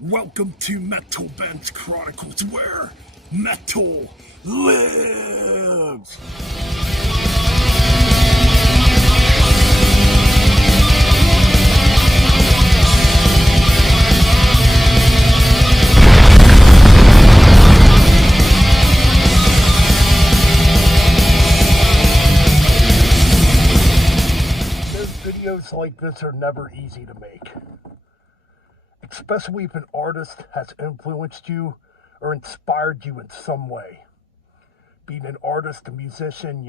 Welcome to Metal Bands Chronicles, where metal lives! Videos like this are never easy to make, especially if an artist has influenced you or inspired you in some way. Being an artist, a musician,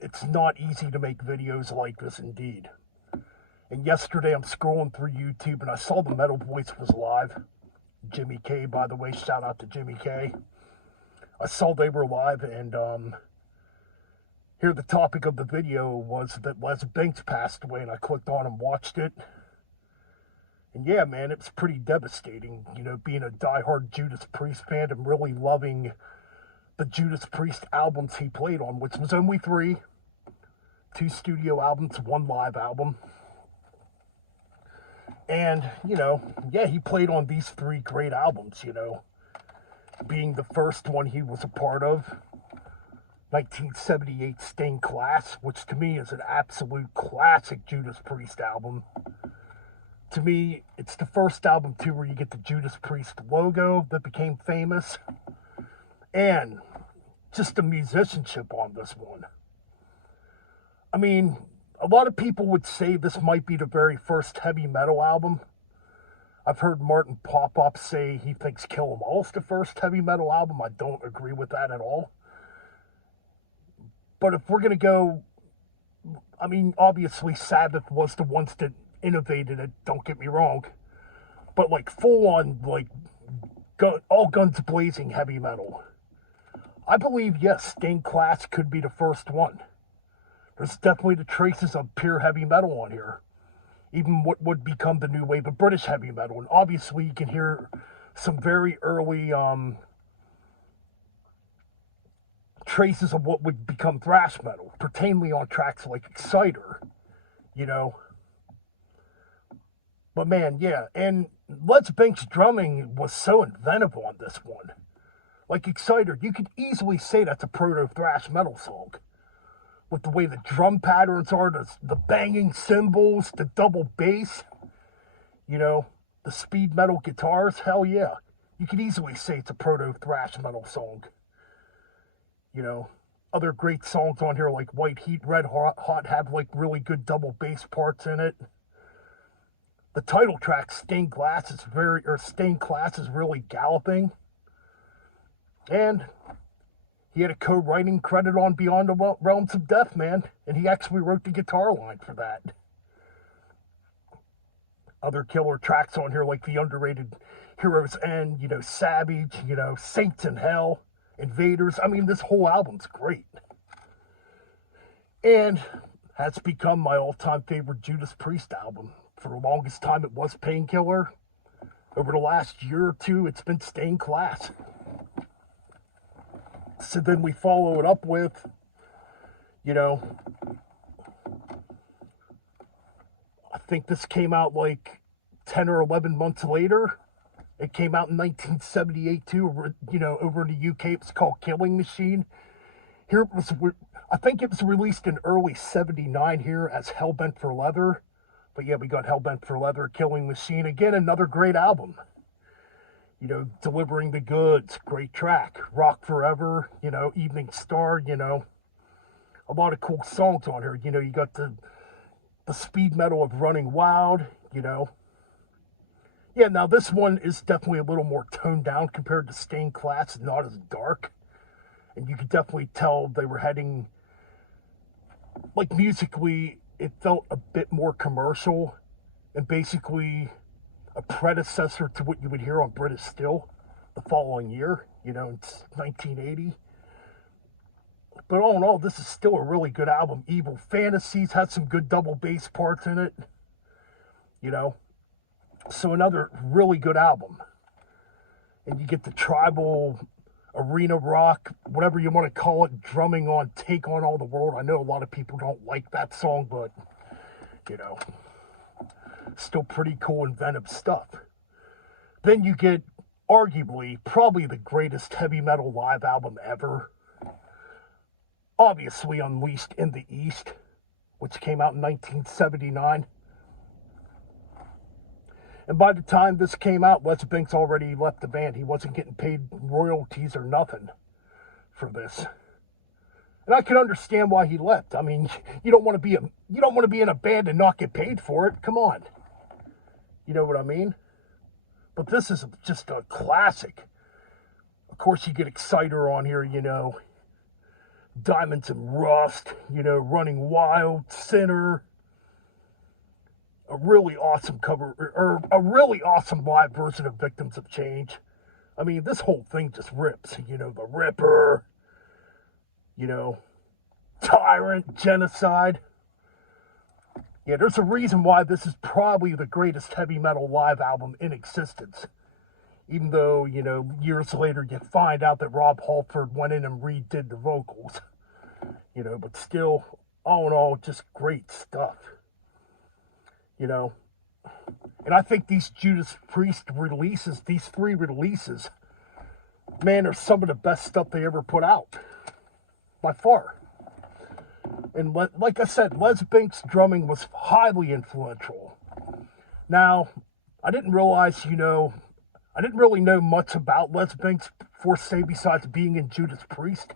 it's not easy to make videos like this indeed. And yesterday I'm scrolling through YouTube and I saw the Metal Voice was live. Jimmy K, by the way, shout out to Jimmy K. I saw they were live, and here the topic of the video was that Les Binks passed away, and I clicked on and watched it. And yeah, man, it was pretty devastating, being a diehard Judas Priest fan and really loving the Judas Priest albums he played on, which was only 3. 2 studio albums, 1 live album. And, he played on these 3 great albums, being the first one he was a part of, 1978 Stained Glass, which to me is an absolute classic Judas Priest album. To me, it's the first album, too, where you get the Judas Priest logo that became famous. And just the musicianship on this one. I mean, a lot of people would say this might be the very first heavy metal album. I've heard Martin Popoff say he thinks Kill 'Em All is the first heavy metal album. I don't agree with that at all. But if we're going to go, obviously Sabbath was the ones that innovated it, don't get me wrong. But full on, all guns blazing heavy metal. I believe, yes, Stained Glass could be the first one. There's definitely the traces of pure heavy metal on here. Even what would become the new wave of British heavy metal. And obviously you can hear some very early traces of what would become thrash metal, pertaining on tracks like Exciter, But man, yeah, and Les Binks' drumming was so inventive on this one. Like Exciter, you could easily say that's a proto-thrash metal song. With the way the drum patterns are, the banging cymbals, the double bass, the speed metal guitars, hell yeah. You could easily say it's a proto-thrash metal song. Other great songs on here like White Heat, Red Hot have really good double bass parts in it. The title track, Stained Glass is really galloping. And he had a co-writing credit on Beyond the Realms of Death, man. And he actually wrote the guitar line for that. Other killer tracks on here like the underrated Heroes End, Savage, Saints in Hell, Invaders. This whole album's great. And has become my all-time favorite Judas Priest album. For the longest time, it was Painkiller. Over the last year or 2, it's been Stained Glass. So then we follow it up with, I think this came out 10 or 11 months later. It came out in 1978 too, over in the UK. It was called Killing Machine. Here it was, I think it was released in early 79 here as Hellbent for Leather. But yeah, we got Hellbent for Leather, Killing Machine. Again, another great album. Delivering the Goods, great track. Rock Forever, Evening Star, a lot of cool songs on here. You got the speed metal of Running Wild, Yeah, now this one is definitely a little more toned down compared to Stained Glass, not as dark. And you could definitely tell they were heading, musically, it felt a bit more commercial and basically a predecessor to what you would hear on British Steel the following year, it's 1980. But all in all, this is still a really good album. Evil Fantasies had some good double bass parts in it, So another really good album. And you get the tribal arena rock, whatever you want to call it, drumming on Take on All the World. I know a lot of people don't like that song, but, still pretty cool, inventive stuff. Then you get, arguably, probably the greatest heavy metal live album ever. Obviously, Unleashed in the East, which came out in 1979. And by the time this came out, Les Binks already left the band. He wasn't getting paid royalties or nothing for this. And I can understand why he left. I mean, you don't want to be in a band and not get paid for it. Come on. You know what I mean? But this is just a classic. Of course, you get Exciter on here, you know. Diamonds and Rust, you know, Running Wild, Sinner. A really awesome cover, or a really awesome live version of Victims of Change. I mean, this whole thing just rips. You know, The Ripper, you know, Tyrant, Genocide. Yeah, there's a reason why this is probably the greatest heavy metal live album in existence. Even though, you know, years later you find out that Rob Halford went in and redid the vocals. You know, but still, all in all, just great stuff. You know, and I think these Judas Priest releases, these 3 releases, man, are some of the best stuff they ever put out. By far. And like I said, Les Binks' drumming was highly influential. Now, I didn't realize, you know, I didn't really know much about Les Binks before, say, besides being in Judas Priest.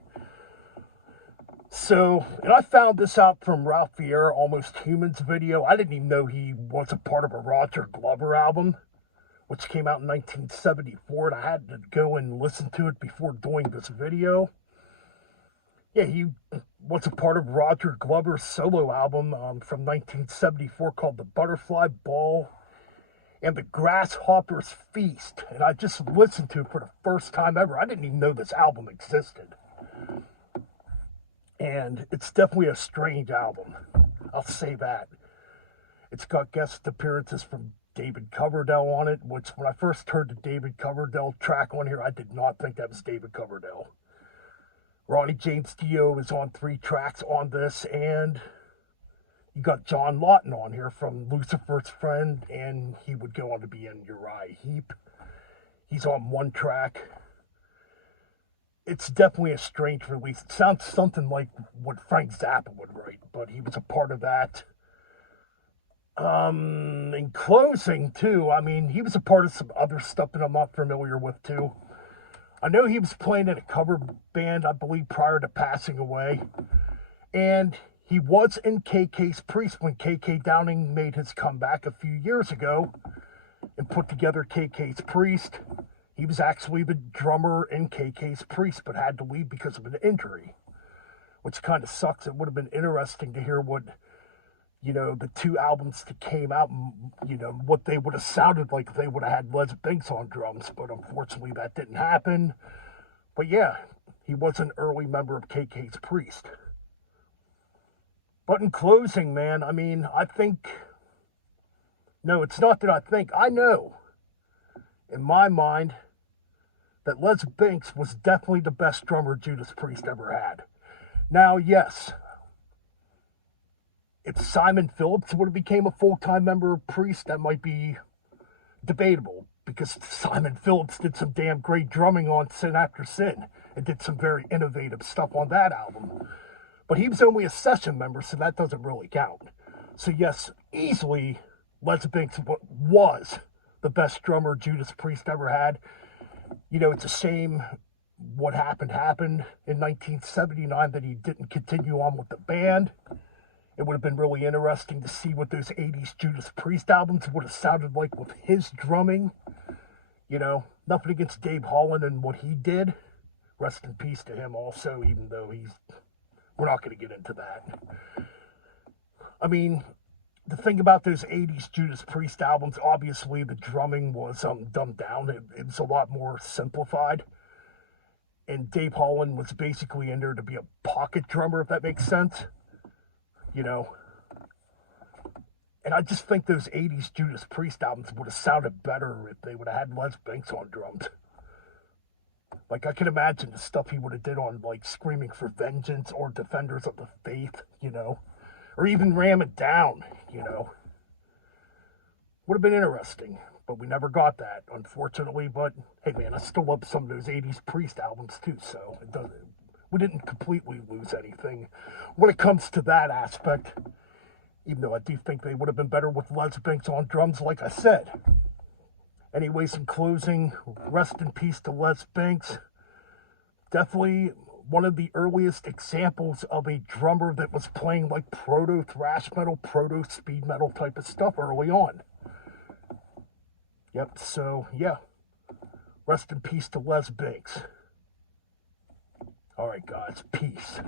So, and I found this out from Ralph Vieira, Almost Human's video. I didn't even know he was a part of a Roger Glover album, which came out in 1974, and I had to go and listen to it before doing this video. Yeah, he was a part of Roger Glover's solo album from 1974 called The Butterfly Ball and The Grasshopper's Feast. And I just listened to it for the first time ever. I didn't even know this album existed. And it's definitely a strange album. I'll say that. It's got guest appearances from David Coverdale on it, which when I first heard the David Coverdale track on here, I did not think that was David Coverdale. Ronnie James Dio is on 3 tracks on this, and you got John Lawton on here from Lucifer's Friend, and he would go on to be in Uriah Heep. He's on 1 track. It's definitely a strange release. It sounds something like what Frank Zappa would write, but he was a part of that. In closing, too, I mean, he was a part of some other stuff that I'm not familiar with, too. I know he was playing in a cover band, I believe, prior to passing away. And he was in KK's Priest when KK Downing made his comeback a few years ago and put together KK's Priest. He was actually the drummer in KK's Priest, but had to leave because of an injury, which kind of sucks. It would have been interesting to hear what, you know, the 2 albums that came out, you know, what they would have sounded like if they would have had Les Binks on drums, but unfortunately that didn't happen. But yeah, he was an early member of KK's Priest. But in closing, man, I mean, I think, no, it's not that I think, I know, in my mind, that Les Binks was definitely the best drummer Judas Priest ever had. Now, yes, if Simon Phillips would have became a full-time member of Priest, that might be debatable, because Simon Phillips did some damn great drumming on Sin After Sin, and did some very innovative stuff on that album. But he was only a session member, so that doesn't really count. So yes, easily, Les Binks was the best drummer Judas Priest ever had. You know, it's a shame what happened in 1979 that he didn't continue on with the band. It would have been really interesting to see what those 80s Judas Priest albums would have sounded like with his drumming. You know, nothing against Dave Holland and what he did. Rest in peace to him also, even though we're not going to get into that. I mean, the thing about those 80s Judas Priest albums, obviously the drumming was dumbed down. It was a lot more simplified. And Dave Holland was basically in there to be a pocket drummer, if that makes sense. You know. And I just think those 80s Judas Priest albums would have sounded better if they would have had Les Binks on drums. Like, I can imagine the stuff he would have did on, like, Screaming for Vengeance or Defenders of the Faith, you know. Or even Ram It Down, you know. Would have been interesting, but we never got that, unfortunately. But hey, man, I still love some of those '80s Priest albums too. So it doesn't. We didn't completely lose anything when it comes to that aspect. Even though I do think they would have been better with Les Binks on drums, like I said. Anyways, in closing, rest in peace to Les Binks. Definitely one of the earliest examples of a drummer that was playing like proto thrash metal, proto speed metal type of stuff early on. Yep, so yeah, rest in peace to Les Binks. Alright guys, peace.